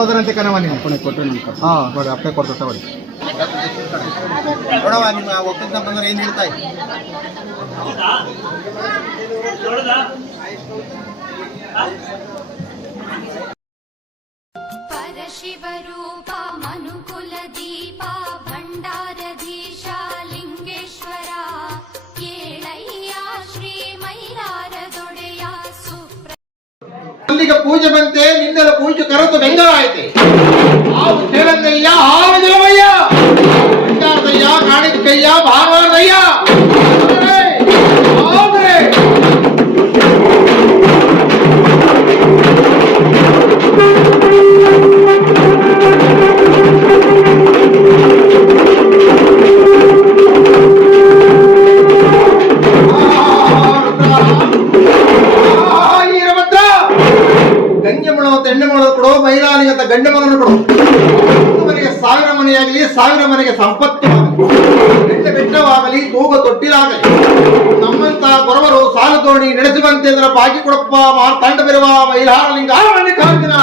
ಅದರಂತೆ ಕಣವ ನೀವು ಅಪ್ಪಣೆ ಕೊಟ್ಟರೆ ನಮ್ಗೆ ನೋಡಿ ಅಪ್ಪಣೆ ಕೊಡ್ತಾ ತಗೊಳ್ಳಿ ನೋಡವ ನಿಮ್ಮ ಒಕ್ಕಲಿಗ ಬಂದ್ರೆ ಏನು ಹೇಳ್ತಾ ಇದ್ದೀವಿ ಪರಶಿವರೂಪ ಮನುಕುಲ ದೀಪ ಭಂಡಾರಧೀಶ ಲಿಂಗೇಶ್ವರ ಕೇಳಯ್ಯ ಶ್ರೀ ಮೈಲಾರದೊಡೆಯ ಅಲ್ಲಿಗೆ ಪೂಜೆ ಬಂತೆ ನಿನ್ನೆಲ್ಲ ಪೂಜೆ ಕರೆದು ಬೆಂಗಾಯಿತೆ ಹಾವು ಕೇಳಂದಯ್ಯ ಹಾವು ದೇವಯ್ಯ ಭಂಡಾರದಯ್ಯ ಕಾಣಿಕಯ್ಯ ಭಾಗವತಯ್ಯ ಹೆಣ್ಣು ಮಗಳು ಕೊಡು ಮೈಲಾನಿಗೆ ಅಂತ ಗಂಡು ಮಗನ ಕೊಡು ಮನೆಗೆ 1000 ಮನೆಯಾಗಲಿ 1000 ಮನೆಗೆ ಸಂಪತ್ತು ಹೆಣ್ಣು ಬೆಟ್ಟವಾಗಲಿ ತೂಗ ತೊಟ್ಟಿಲಾಗಲಿ ನಮ್ಮಂತ ಬರವರು ಸಾಲು ತೋಣಿ ನಡೆಸುವಂತೆ ಅದರ ಬಾಕಿ ಕೊಡಪ್ಪ ಮಾರ್ತಾಂಡ ಬರುವ ಮೈಲಾರಲಿಂಗ ಮಲ್ಲಿಕಾರ್ಜುನ